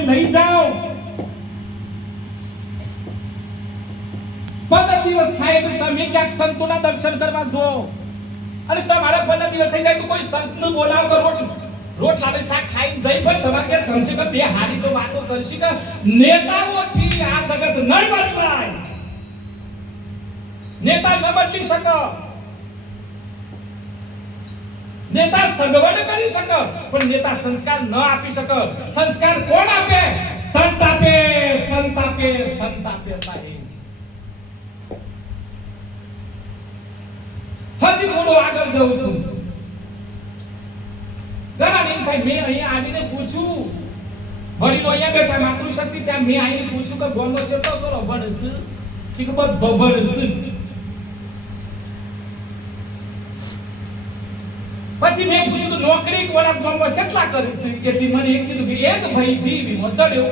જોડે લઈ જાઓ. 15 દિવસ થાય તો તમે ક્યાંક સંતોના દર્શન કરવા જો, અને તમારા 15 દિવસ થઈ જાય તો કોઈ સંતને બોલાવો, રોટલા ને શાક ખાઈને જઈ, પણ તમારે ઘેર કમસે કમ બે હારી તો વાતો કરશી કે નેતાઓથી આ જગત નહીં બદલાય. નેતા ન બદલી શકે, નેતા સગવડ કરી શકે, પણ નેતા સંસ્કાર ન આપી શકે. સંસ્કાર કોણ આપે? સંત આપે, સંત આપે, સંત આપે. સાહેબ હજી થોડો આગળ જઉં છું. ઘણા દિન થાય મેં અહીંયા આવીને પૂછ્યું, વડીલો અહીંયા બેઠા માતૃશક્તિ, ત્યાં મેં આવીને પૂછ્યું કે ગોમનો કેટલો સોરો ભણશે? કે બધો ભણશે. પછી મેં પૂછ્યું કે નોકરી વડા ગોમમાં કેટલા કરીશ? એટલી મને એક કીધું કે એક ભાઈ જીવીમાં ચડ્યો.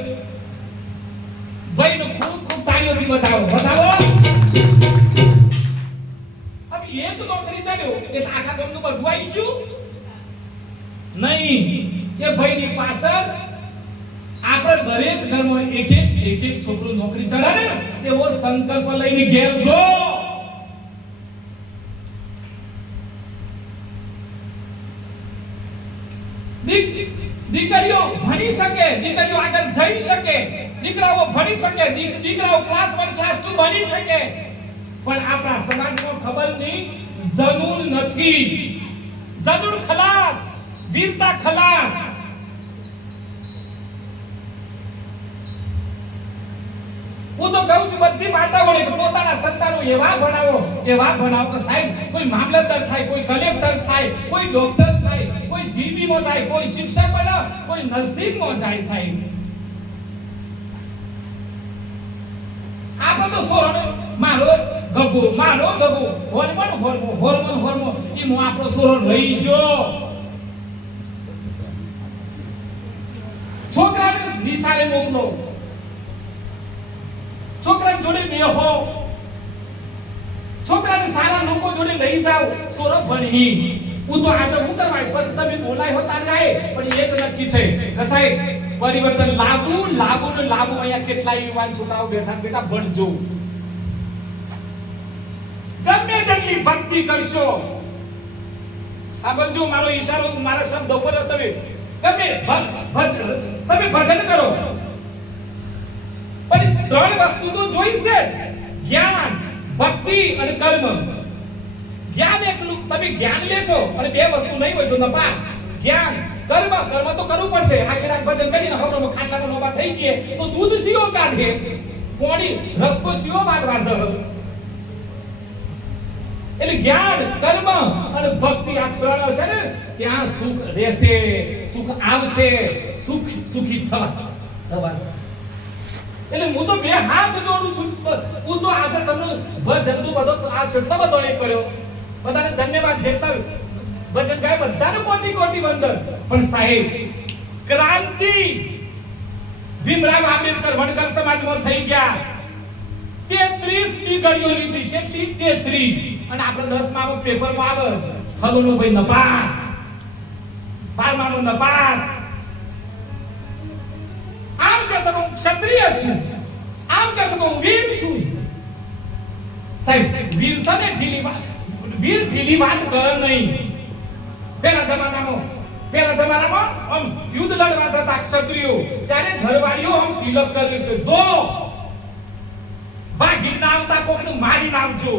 ભાઈનું ખૂબ ખૂબ તાળીઓથી બતાવો, બતાવો. એક નોકરી ચડ્યો એટલે આખા ગામનું બધું આવી ગયું નહીં. એ ભાઈની પાછળ આપણે દરેક ઘરમાં એક એક છોકરો નોકરી ચડાવે ને, એવો સંકલ્પ લઈને ઘેર જો. દીકરીઓ ભણી શકે, દીકરીઓ આગળ જઈ શકે, દીકરાઓ ભણી શકે, દીકરાઓ ક્લાસ 1 ક્લાસ 2 ભણી શકે, પણ આપણા સમાજમાં ખબર નહીં, જનૂન નથી. જનૂન ખલાસ, વીરતા ખલાસ. હું તો કહું છું બધી માતાઓને કે પોતાના સંતાનો એવા ભણાવો કે સાહેબ કોઈ મામલતદાર થાય, કોઈ કલેક્ટર થાય, કોઈ ડોક્ટર થાય, કોઈ જીબીમાં જાય, કોઈ શિક્ષક બને, કોઈ નર્સિંગમાં જાય. સાહેબ આપણે તો સોનો મારો ગગો હોર્મોન ઈ મો આપણો સોરો રહી જો. છોકરાને નિશાળે મોકલો, છોકરાને જોડે બેહો, છોકરાને સારા લોકો જોડે લઈ જાઓ, સોરો ભણી. હું તો આજે હું કરવાય બસ તમે બોલાય હો તારે આય, પણ એક નક્કી છે કે સાહેબ પરિવર્તન લાવવું. અહીંયા કેટલા યુવાન છોકરાઓ બેઠા ભણજો. ગમે તેટલી ભક્તિ કરશો, સાંભળજો મારો ઈશારો, મારા શબ્દ ઉપર તમે ભજન કરો, પણ 3 વસ્તુ તો જોઈશે જ: જ્ઞાન, ભક્તિ અને કર્મ. જ્ઞાન એકલું તમે જ્ઞાન લેશો અને 2 વસ્તુ નહીં હોય તો નપાસ. જ્ઞાન, કર્મ તો કરવું પડશે. આખી રાત ભજન કરીને હવરમાં ખાટલાનો નોબા થઈ જઈએ તો દૂધ સીઓ કાઢે, કોણી રસકો સીઓ વાટવા જહ. એટલે જ્ઞાન, કર્મ અને ભક્તિ આ 3 હશે ને, ત્યાં સુખ રહેશે, સુખ આવશે, સુખી થવાશે. એટલે હું તો 2 હાથ જોડું છું. હું તો આજે તમને ભજન તો બધો આ છેટલો બધો એક કર્યો. બધાને ધન્યવાદ. જેટલા ભજન ગાય બધાને કોટી વંદન. પણ સાહેબ ક્રાંતિ ભીમરાવ આંબેડકર વણકર સમાજમાં થઈ ગયા. 33 ડિગ્રીઓ લીધી. કેટલી? 33. અને આપણે 10માં પેપરમાં આવે ફલોનો ભાઈ નપાસ, 12માં નપાસ. આમ કે છો હું ક્ષત્રિય છું, આમ કે છો હું વીર છું. સાહેબ વીર સાને ઢીલી વાત કરે નહીં. પેલા જમાનામાં આમ યુદ્ધ લડવા જતા ક્ષત્રિયો, ત્યારે ઘરવાળીઓ આમ તિલક કરી કે જો ભાગી ના આવતા કોકને મારી નાખજો.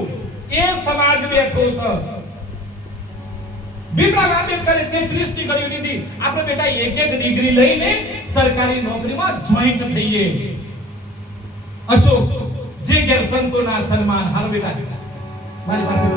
એ સમાજ બેઠો છે. ભીમરાવ આંબેડકરે 33 ડિગ્રીઓ લીધી. આપણે બેટા એક ડિગ્રી લઈને સરકારી નોકરીમાં જોઈન્ટ થઈએ. અશોક જે ઘેર સંતોના સન્માન. હાલ બેટા મારી પાસે